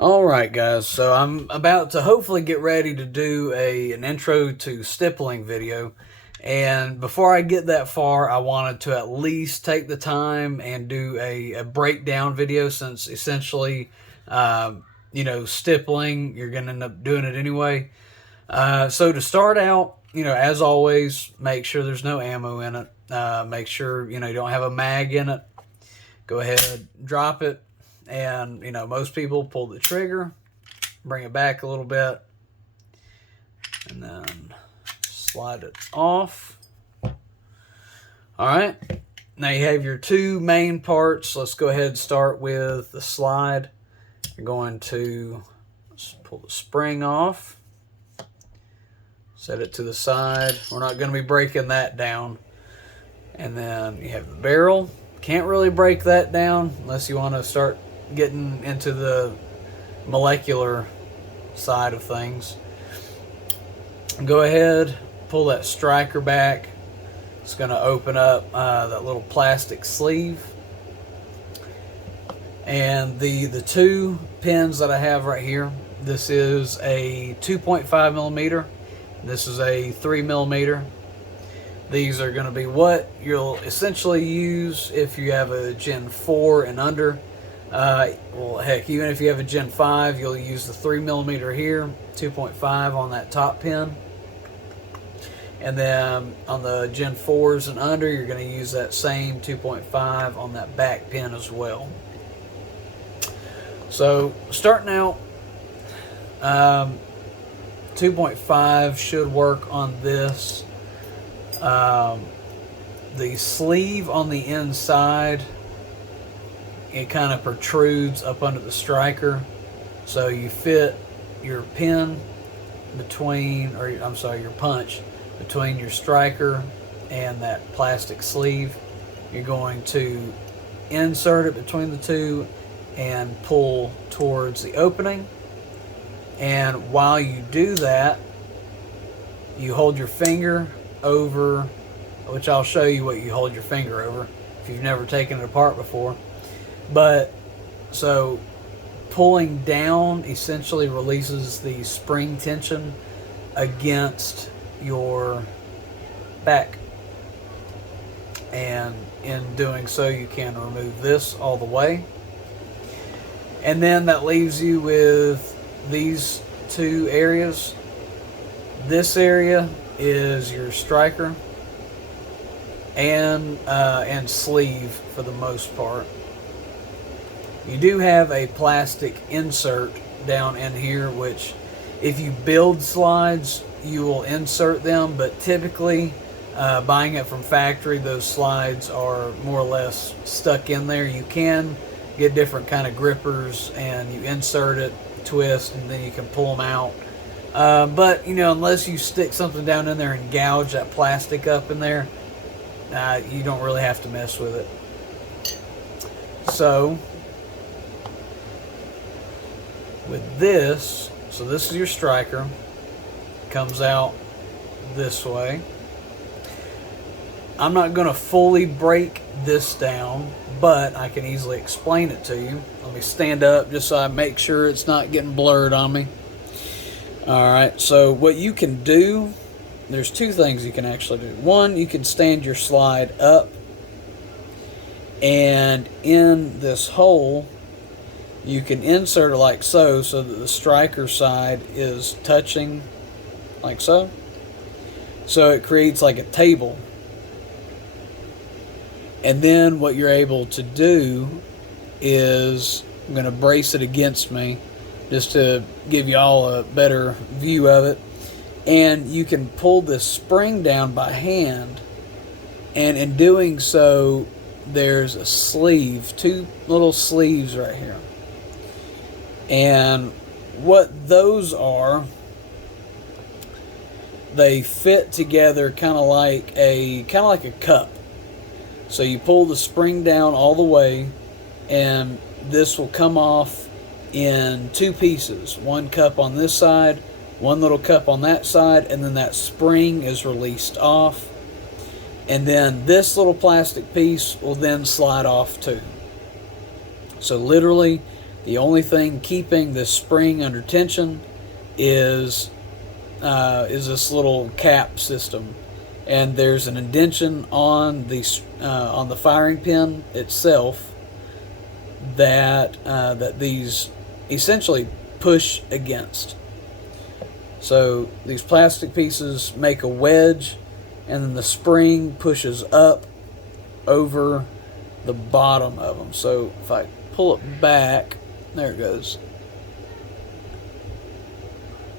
Alright guys, so I'm about to hopefully get ready to do an intro to stippling video, and before I get that far I wanted to at least take the time and do a breakdown video, since essentially stippling, you're going to end up doing it anyway. So to start out, as always, make sure there's no ammo in it. Make sure you don't have a mag in it. Go ahead, drop it. And, most people pull the trigger, bring it back a little bit, and then slide it off. All right. Now you have your two main parts. Let's go ahead and start with the slide. You're going to pull the spring off, set it to the side. We're not going to be breaking that down. And then you have the barrel. Can't really break that down unless you want to start getting into the molecular side of things. Go ahead, pull that striker back. It's going to open up that little plastic sleeve. And the two pins that I have right here, this is a 2.5 millimeter. This is a 3 millimeter. These are going to be what you'll essentially use if you have a Gen 4 and under. Well, heck, even if you have a Gen 5, you'll use the 3 millimeter here, 2.5 on that top pin. And then on the Gen 4s and under, you're going to use that same 2.5 on that back pin as well. So, starting out, 2.5 should work on this. The sleeve on the inside, it kind of protrudes up under the striker, so you fit your pin between, or I'm sorry, your punch between your striker and that plastic sleeve. You're going to insert it between the two and pull towards the opening. And while you do that, you hold your finger over, which I'll show you what you hold your finger over if you've never taken it apart before. But so pulling down essentially releases the spring tension against your back, and in doing so you can remove this all the way. And then that leaves you with these two areas. This area is your striker and sleeve for the most part. You do have a plastic insert down in here, which if you build slides, you will insert them, but typically buying it from factory, those slides are more or less stuck in there. You can get different kind of grippers and you insert it, twist, and then you can pull them out. But, unless you stick something down in there and gouge that plastic up in there, you don't really have to mess with it. So with this, so this is your striker, comes out this way. I'm not going to fully break this down, but I can easily explain it to you. Let me stand up just so I make sure it's not getting blurred on me. Alright, so what you can do, there's two things you can actually do. One, you can stand your slide up, and in this hole you can insert it like so, so that the striker side is touching like so. So it creates like a table. And then what you're able to do is, I'm going to brace it against me just to give you all a better view of it. And you can pull this spring down by hand, and in doing so, there's a sleeve, two little sleeves right here. And what those are, they fit together kind of like a cup. So you pull the spring down all the way, and this will come off in two pieces. One cup on this side, one little cup on that side, and then that spring is released off. And then this little plastic piece will then slide off too. So literally, The only thing keeping this spring under tension is this little cap system, and there's an indentation on the firing pin itself that these essentially push against. So these plastic pieces make a wedge, and then the spring pushes up over the bottom of them. So if I pull it back, there it goes.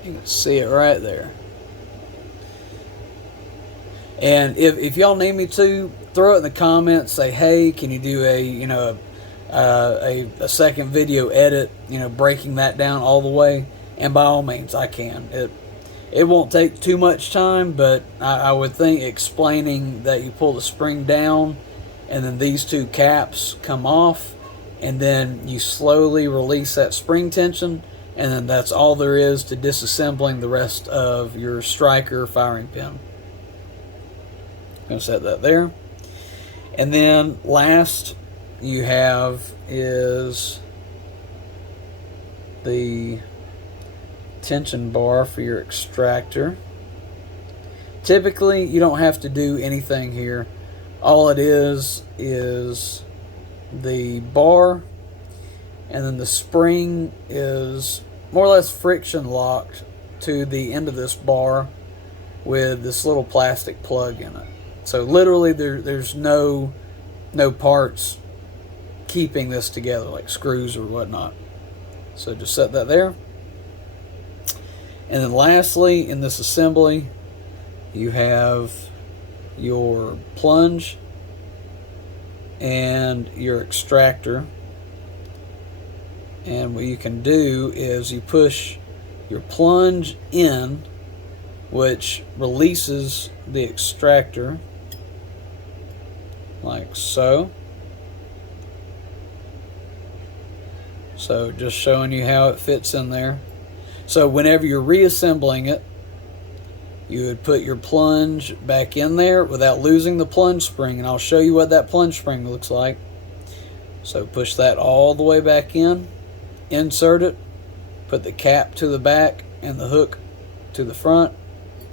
You can see it right there. And if y'all need me to, throw it in the comments. Say, hey, can you do a second video edit, breaking that down all the way? And by all means, I can. It won't take too much time, but I would think explaining that you pull the spring down, and then these two caps come off, and then you slowly release that spring tension, and then that's all there is to disassembling the rest of your striker firing pin. I'm going to set that there. And then last you have is the tension bar for your extractor. Typically, you don't have to do anything here. All it is the bar, and then the spring is more or less friction locked to the end of this bar with this little plastic plug in it. So literally there's no parts keeping this together, like screws or whatnot. So just set that there. And then lastly, in this assembly, you have your plunge and your extractor. And what you can do is you push your plunge in, which releases the extractor like so. So just showing you how it fits in there. So whenever you're reassembling it, you would put your plunge back in there without losing the plunge spring, and I'll show you what that plunge spring looks like. So push that all the way back in, insert it, put the cap to the back and the hook to the front,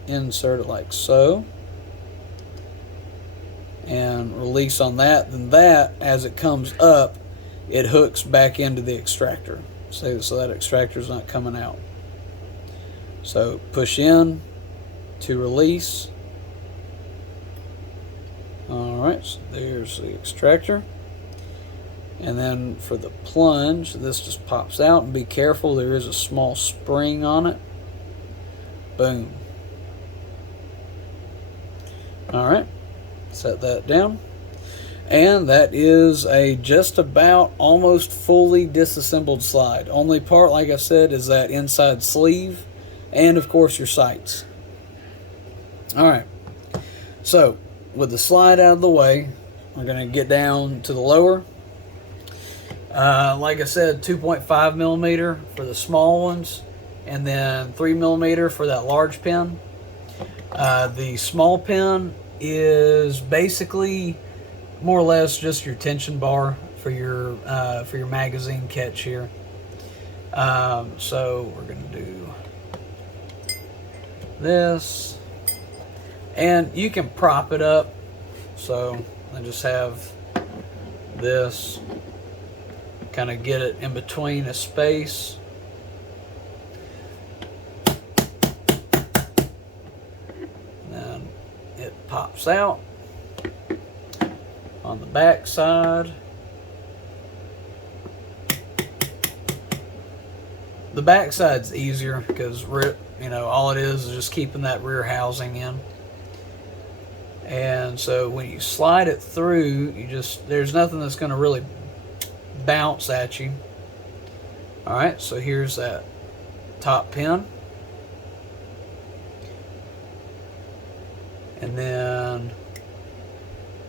insert it like so, and release on that. Then that, as it comes up, it hooks back into the extractor, so that extractor is not coming out. So push in to release. Alright, so there's the extractor. And then for the plunge, this just pops out, and be careful, there is a small spring on it. Boom. Alright, set that down. And that is a just about almost fully disassembled slide. Only part, like I said, is that inside sleeve, and of course your sights. Alright, so with the slide out of the way, we're going to get down to the lower. Like I said, 2.5 millimeter for the small ones, and then 3 millimeter for that large pin. The small pin is basically more or less just your tension bar for your magazine catch here. So we're going to do this, and you can prop it up. So I just have this, kind of get it in between a space. And then it pops out on the back side. The back side's easier because all it is just keeping that rear housing in. And so when you slide it through, there's nothing that's going to really bounce at you. Alright, so here's that top pin. And then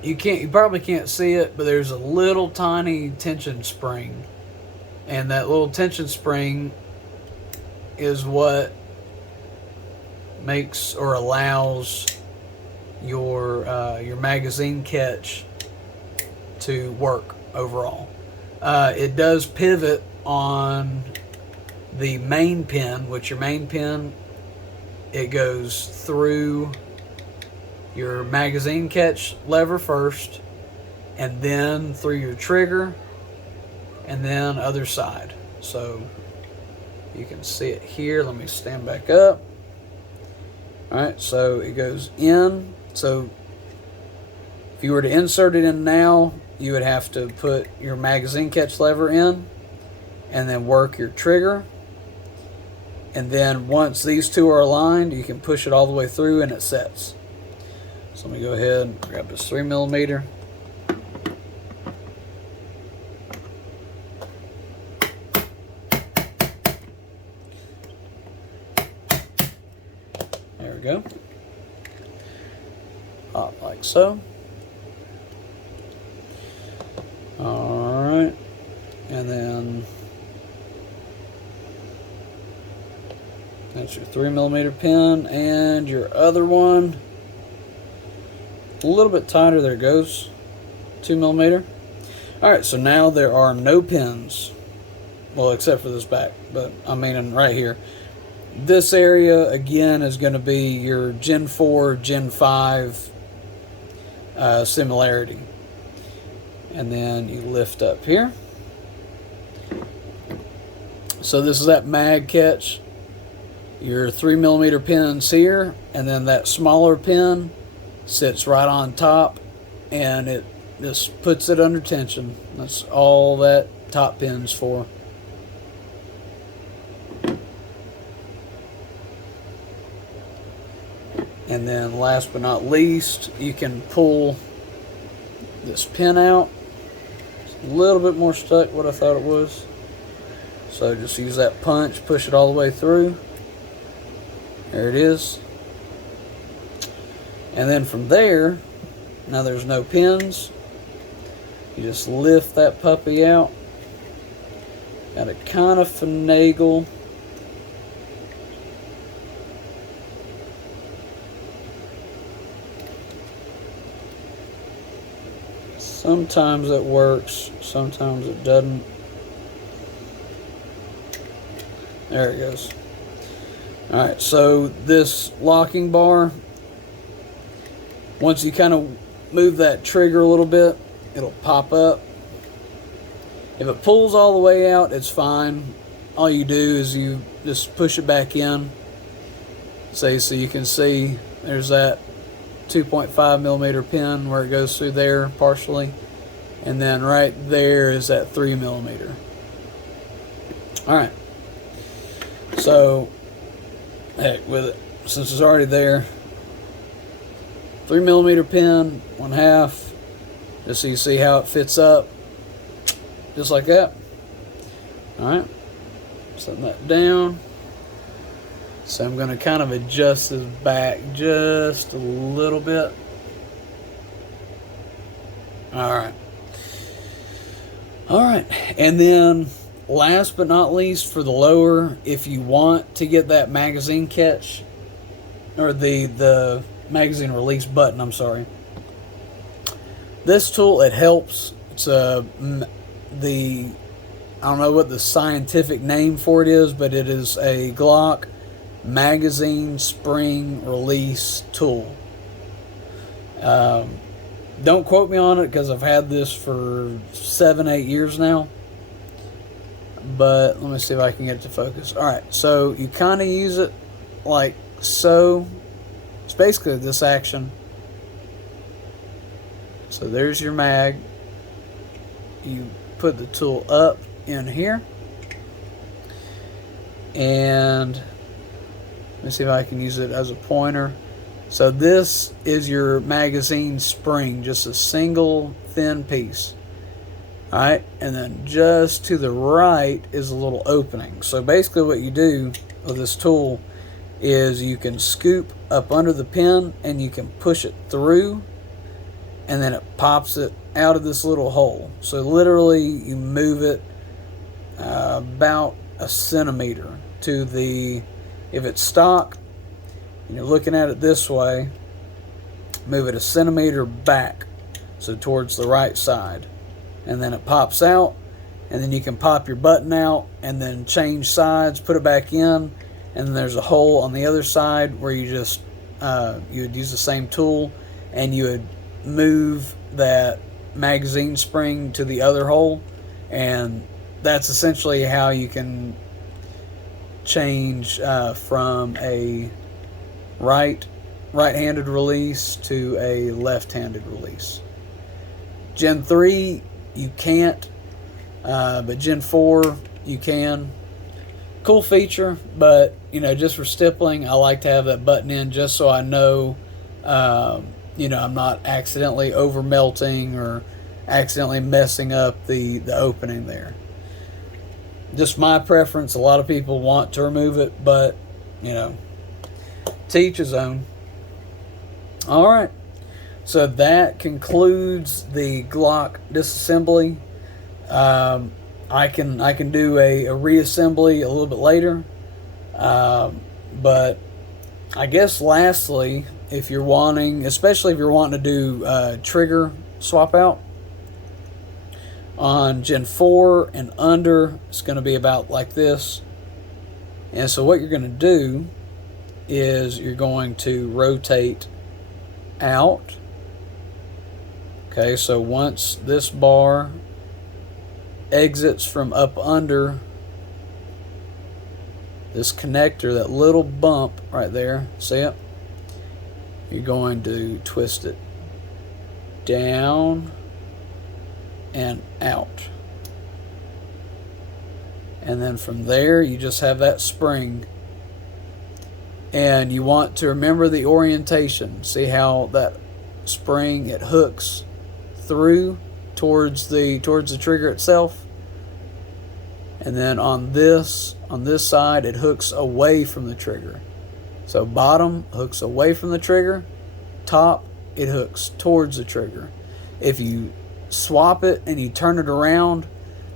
you probably can't see it, but there's a little tiny tension spring. And that little tension spring is what makes or allows your magazine catch to work overall. It does pivot on the main pin, which your main pin, it goes through your magazine catch lever first, and then through your trigger, and then other side. So you can see it here. Let me stand back up. Alright, so it goes in. So if you were to insert it in now, you would have to put your magazine catch lever in and then work your trigger. And then once these two are aligned, you can push it all the way through and it sets. So let me go ahead and grab this 3mm. There we go. Pop like so. Alright. And then that's your 3mm pin, and your other one, a little bit tighter. There it goes, 2mm. Alright, so now there are no pins, well, except for this back, but I mean right here. This area again is going to be your Gen 4, Gen 5 similarity. And then you lift up here. So this is that mag catch. Your 3mm pin's here, and then that smaller pin sits right on top, and it just puts it under tension. That's all that top pin's for. And then last but not least, you can pull this pin out. It's a little bit more stuck what I thought it was. So just use that punch, push it all the way through. There it is. And then from there, now there's no pins. You just lift that puppy out. Got to kind of finagle. Sometimes it works, sometimes it doesn't. There it goes. Alright, so this locking bar, once you kind of move that trigger a little bit, it'll pop up. If it pulls all the way out, it's fine. All you do is you just push it back in. So you can see there's that 2.5mm pin where it goes through there partially. And then right there is that 3mm. Alright. So heck with it, since it's already there. 3mm pin, 1/2, just so you see how it fits up, just like that. Alright, setting that down. So I'm going to kind of adjust this back just a little bit. Alright. Alright, and then last but not least, for the lower, if you want to get that magazine catch, or the magazine release button, I'm sorry. This tool, it helps. It's I don't know what the scientific name for it is, but it is a Glock magazine spring release tool. Don't quote me on it because I've had this for 7-8 years now. But let me see if I can get it to focus. Alright, so you kind of use it like so. It's basically this action. So there's your mag. You put the tool up in here. And let me see if I can use it as a pointer. So this is your magazine spring, just a single thin piece. Alright, and then just to the right is a little opening. So basically what you do with this tool is you can scoop up under the pin and you can push it through, and then it pops it out of this little hole. So literally you move it about a centimeter to the, if it's stock and you're looking at it this way, move it a centimeter back, so towards the right side. And then it pops out, and then you can pop your button out and then change sides, put it back in, and then there's a hole on the other side where you just you would use the same tool and you would move that magazine spring to the other hole, and that's essentially how you can change from a right-handed release to a left-handed release. Gen 3 you can't, but Gen 4 you can. Cool feature, but just for stippling, I like to have that button in just so I know I'm not accidentally over melting or accidentally messing up the opening there. Just my preference. A lot of people want to remove it, but to each his own. All right, so that concludes the Glock disassembly. I can do a reassembly a little bit later, but I guess lastly, if you're wanting, especially if you're wanting to do trigger swap out on Gen 4 and under, it's going to be about like this. And so what you're going to do is you're going to rotate out. Okay, so once this bar exits from up under this connector, that little bump right there, see it? You're going to twist it down and out. And then from there, you just have that spring. And you want to remember the orientation. See how that spring, it hooks through towards the trigger itself. And then on this side, it hooks away from the trigger. So bottom hooks away from the trigger, top it hooks towards the trigger. If you swap it and you turn it around,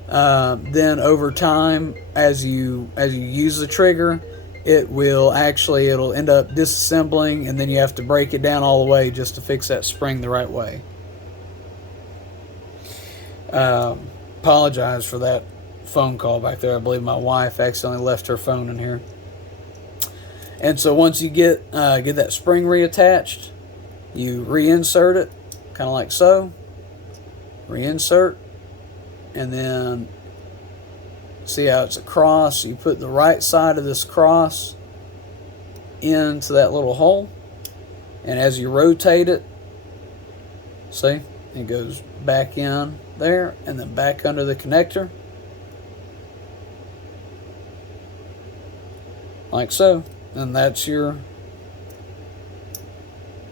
then over time, as you use the trigger, it'll end up disassembling, and then you have to break it down all the way just to fix that spring the right way. Apologize for that phone call back there. I believe my wife accidentally left her phone in here. And so once you get that spring reattached, you reinsert it, kind of like so. Reinsert, and then see how it's a cross. You put the right side of this cross into that little hole, and as you rotate it, see, it goes back in there and then back under the connector, like so. And that's your,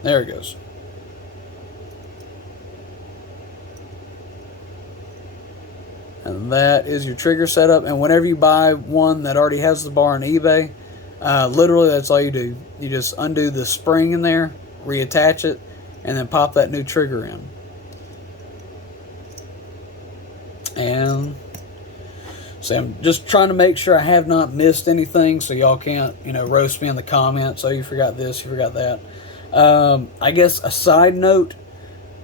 there it goes. And that is your trigger setup. And whenever you buy one that already has the bar on eBay, literally that's all you do. You just undo the spring in there, reattach it, and then pop that new trigger in. And so I'm just trying to make sure I have not missed anything, so y'all can't, roast me in the comments. Oh, you forgot this, you forgot that. I guess a side note,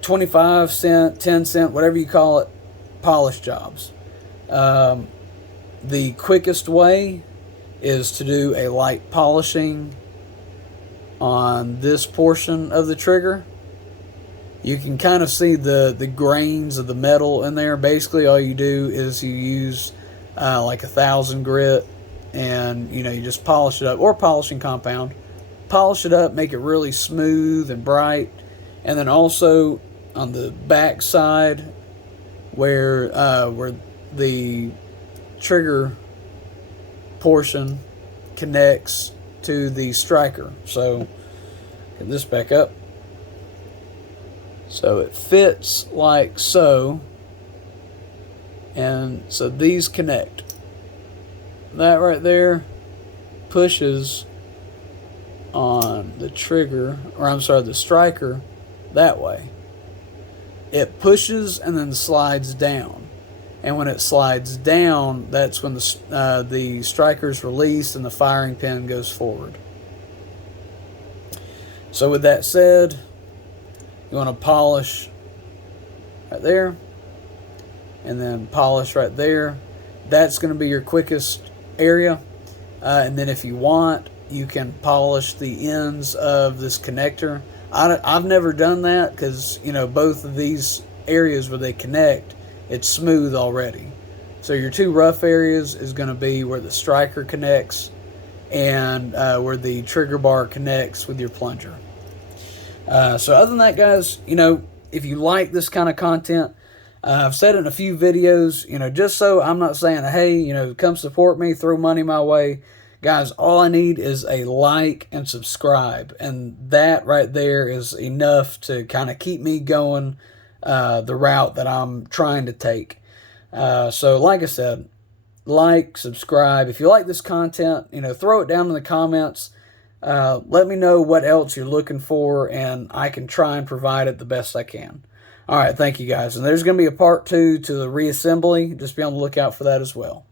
25 cent, 10 cent, whatever you call it, polish jobs. The quickest way is to do a light polishing on this portion of the trigger. You can kind of see the grains of the metal in there. Basically all you do is you use like 1,000 grit, and you just polish it up, or polishing compound. Polish it up, make it really smooth and bright. And then also on the back side where the trigger portion connects to the striker. So get this back up. So it fits like so. And so these connect. That right there pushes on the trigger, or I'm sorry, the striker that way. It pushes and then slides down. And when it slides down, that's when the striker's released and the firing pin goes forward. So with that said, you want to polish right there. and then polish right there. That's going to be your quickest area. And then if you want, you can polish the ends of this connector. I've never done that because, you know, both of these areas where they connect, it's smooth already. So your two rough areas is going to be where the striker connects and where the trigger bar connects with your plunger. So other than that, guys, you know, if you like this kind of content, I've said it in a few videos, you know, just so I'm not saying, hey, you know, come support me, throw money my way. Guys, all I need is a like and subscribe, and that right there is enough to kind of keep me going the route that I'm trying to take. So like I said, like, subscribe. If you like this content, you know, throw it down in the comments. Let me know what else you're looking for, and I can try and provide it the best I can. All right, thank you guys. And there's going to be a part 2 to the reassembly. Just be on the lookout for that as well.